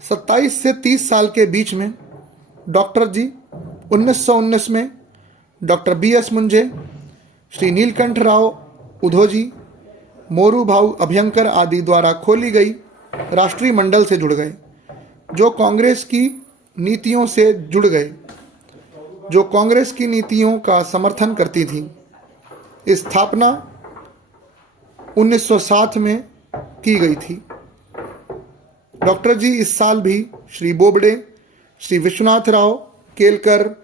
27 से 30 साल के बीच में डॉक्टर जी 1919 में डॉक्टर BS मुंजे, श्री नीलकंठ राव उधोजी, मोरू भाऊ अभ्यंकर आदि द्वारा खोली गई राष्ट्रीय मंडल से जुड़ गए, जो कांग्रेस की नीतियों से जुड़ गए, जो कांग्रेस की नीतियों का समर्थन करती थी। इस स्थापना 1907 में की गई थी। डॉक्टर जी इस साल भी श्री बोबडे, श्री विश्वनाथ राव केलकर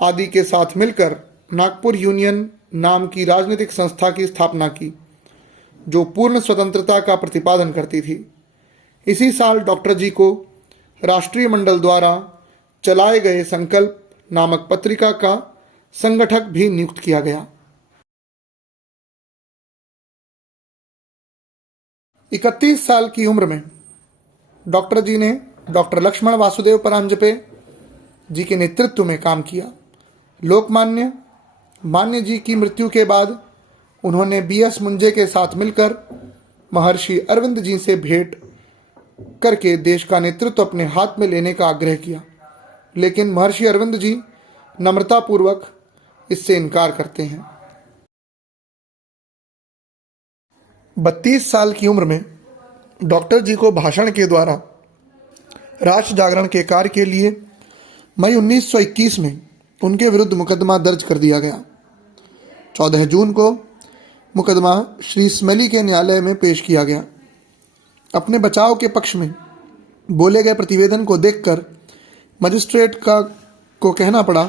आदि के साथ मिलकर नागपुर यूनियन नाम की राजनीतिक संस्था की स्थापना की, जो पूर्ण स्वतंत्रता का प्रतिपादन करती थी। इसी साल डॉक्टर जी को राष्ट्रीय मंडल द्वारा चलाए गए संकल्प नामक पत्रिका का संगठक भी नियुक्त किया गया। 31 साल की उम्र में डॉक्टर जी ने डॉक्टर लक्ष्मण वासुदेव परांजपे जी के नेतृत्व में काम किया। लोकमान्य मान्य जी की मृत्यु के बाद उन्होंने BS मुंजे के साथ मिलकर महर्षि अरविंद जी से भेंट करके देश का नेतृत्व अपने हाथ में लेने का आग्रह किया, लेकिन महर्षि अरविंद जी नम्रतापूर्वक इससे इनकार करते हैं। 32 साल की उम्र में डॉक्टर जी को भाषण के द्वारा राष्ट्र जागरण के कार्य के लिए मई 1921 में उनके विरुद्ध मुकदमा दर्ज कर दिया गया। 14 जून को मुकदमा श्री स्मेली के न्यायालय में पेश किया गया। अपने बचाव के पक्ष में बोले गए प्रतिवेदन को देखकर मजिस्ट्रेट को कहना पड़ा,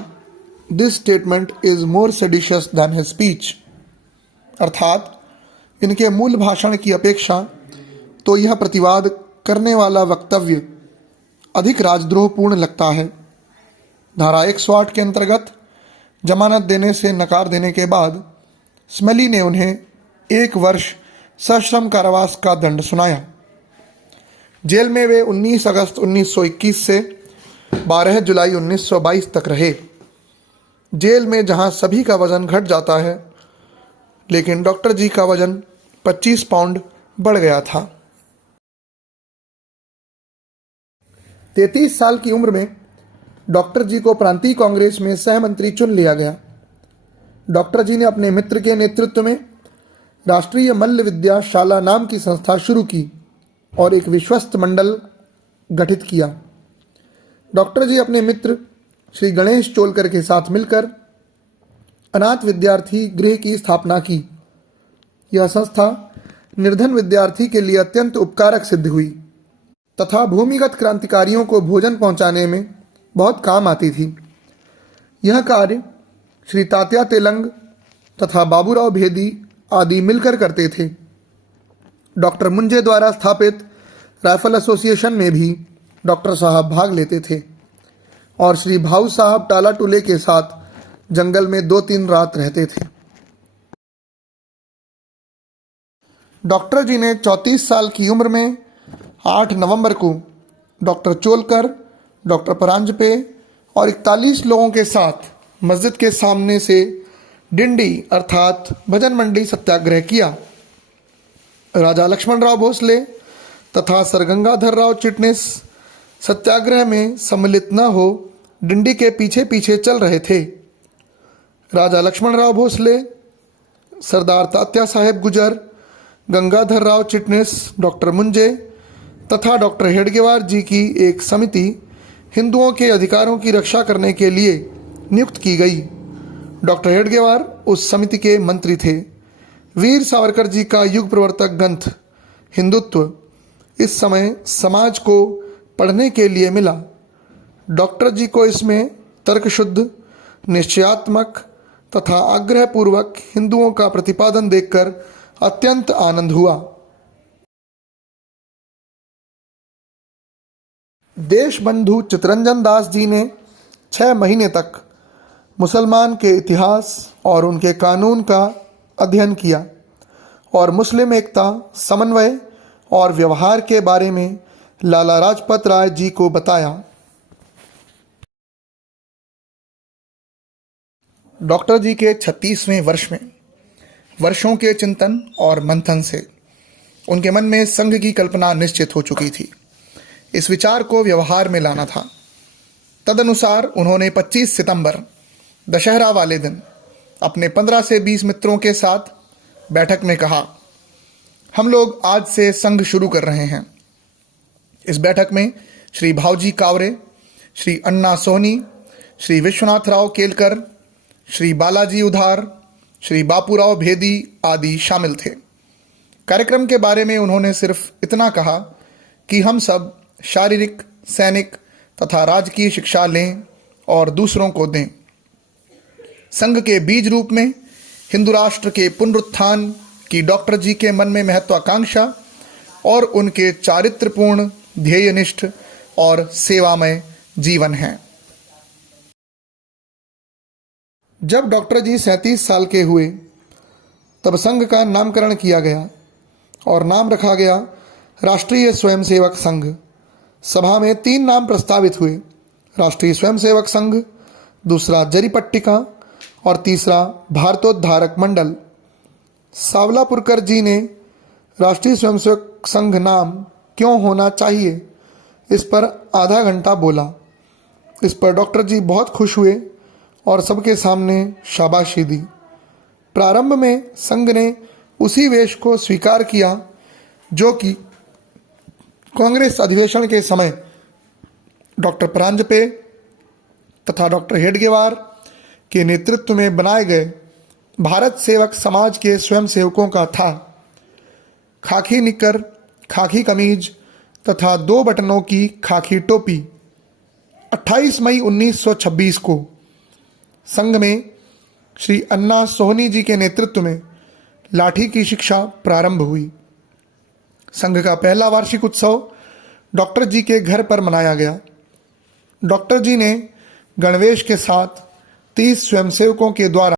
this statement is more seditious than his speech, अर्थात इनके मूल भाषण की अपेक्षा तो यह प्रतिवाद करने वाला वक्तव्य अधिक राजद्रोहपूर्ण लगता है। धारा 108 के अंतर्गत जमानत देने से नकार देने के बाद स्मेली ने उन्हें 1 वर्ष सश्रम कारावास का दंड सुनाया। जेल में वे 19 अगस्त 1921 से 12 जुलाई 1922 तक रहे। जेल में जहां सभी का वजन घट जाता है, लेकिन डॉक्टर जी का वजन 25 पाउंड बढ़ गया था। 33 साल की उम्र में डॉक्टर जी को प्रांतीय कांग्रेस में सहमंत्री चुन लिया गया। डॉक्टर जी ने अपने मित्र के नेतृत्व में राष्ट्रीय मल्ल विद्याशाला नाम की संस्था शुरू की और एक विश्वस्त मंडल गठित किया। डॉक्टर जी अपने मित्र श्री गणेश चोलकर के साथ मिलकर अनाथ विद्यार्थी गृह की स्थापना की। यह संस्था निर्धन विद्यार्थी के लिए अत्यंत उपकारक सिद्ध हुई तथा भूमिगत क्रांतिकारियों को भोजन पहुंचाने में बहुत काम आती थी। यह कार्य श्री तात्या तेलंग तथा बाबूराव भेदी आदि मिलकर करते थे। डॉक्टर मुंजे द्वारा स्थापित राइफल एसोसिएशन में भी डॉक्टर साहब भाग लेते थे और श्री भाऊ साहब टालाटुले के साथ जंगल में 2-3 रात रहते थे। डॉक्टर जी ने 34 साल की उम्र में 8 नवंबर को डॉक्टर चोलकर, डॉक्टर परांजपे और 41 लोगों के साथ मस्जिद के सामने से डिंडी अर्थात भजन मंडी सत्याग्रह किया। राजा लक्ष्मण राव भोसले तथा सर गंगाधर राव चिटनिस सत्याग्रह में सम्मिलित न हो डिंडी के पीछे पीछे चल रहे थे। राजा लक्ष्मण राव भोसले, सरदार तात्या साहेब गुजर, गंगाधर राव चिटनिस, डॉक्टर मुंजे तथा डॉक्टर हेडगेवार जी की एक समिति हिंदुओं के अधिकारों की रक्षा करने के लिए नियुक्त की गई। डॉक्टर हेडगेवार उस समिति के मंत्री थे। वीर सावरकर जी का युग प्रवर्तक ग्रंथ हिंदुत्व इस समय समाज को पढ़ने के लिए मिला। डॉक्टर जी को इसमें तर्कशुद्ध, निश्चयात्मक तथा आग्रहपूर्वक हिंदुओं का प्रतिपादन देखकर अत्यंत आनंद हुआ। देशबंधु चितरंजन दास जी ने 6 महीने तक मुसलमान के इतिहास और उनके कानून का अध्ययन किया और मुस्लिम एकता, समन्वय और व्यवहार के बारे में लाला लाजपत राय जी को बताया। डॉक्टर जी के 36वें वर्ष में वर्षों के चिंतन और मंथन से उनके मन में संघ की कल्पना निश्चित हो चुकी थी। इस विचार को व्यवहार में लाना था। तदनुसार उन्होंने 25 सितंबर दशहरा वाले दिन अपने 15 से 20 मित्रों के साथ बैठक में कहा, हम लोग आज से संघ शुरू कर रहे हैं। इस बैठक में श्री भावजी कावरे, श्री अन्ना सोहनी, श्री विश्वनाथ राव केलकर, श्री बालाजी उधार, श्री बापूराव भेदी आदि शामिल थे। कार्यक्रम के बारे में उन्होंने सिर्फ इतना कहा कि हम सब शारीरिक, सैनिक तथा राजकीय शिक्षा लें और दूसरों को दें। संघ के बीज रूप में हिंदू राष्ट्र के पुनरुत्थान की डॉक्टर जी के मन में महत्वाकांक्षा और उनके चारित्रपूर्ण, ध्येयनिष्ठ और सेवामय जीवन है। जब डॉक्टर जी 37 साल के हुए तब संघ का नामकरण किया गया और नाम रखा गया राष्ट्रीय स्वयंसेवक संघ। सभा में 3 नाम प्रस्तावित हुए, राष्ट्रीय स्वयंसेवक संघ, दूसरा जरीपट्टिका और तीसरा भारतोद्धारक मंडल। सावलापुरकर जी ने राष्ट्रीय स्वयंसेवक संघ नाम क्यों होना चाहिए, इस पर आधा घंटा बोला। इस पर डॉक्टर जी बहुत खुश हुए और सबके सामने शाबाशी दी। प्रारंभ में संघ ने उसी वेश को स्वीकार किया जो कि कांग्रेस अधिवेशन के समय डॉक्टर परांजपे तथा डॉक्टर हेडगेवार के नेतृत्व में बनाए गए भारत सेवक समाज के स्वयंसेवकों का था। खाकी निकर, खाकी कमीज तथा 2 बटनों की खाकी टोपी। 28 मई 1926 को संघ में श्री अन्ना सोहनी जी के नेतृत्व में लाठी की शिक्षा प्रारंभ हुई। संघ का पहला वार्षिक उत्सव डॉक्टर जी के घर पर मनाया गया। डॉक्टर जी ने गणवेश के साथ 30 स्वयंसेवकों के द्वारा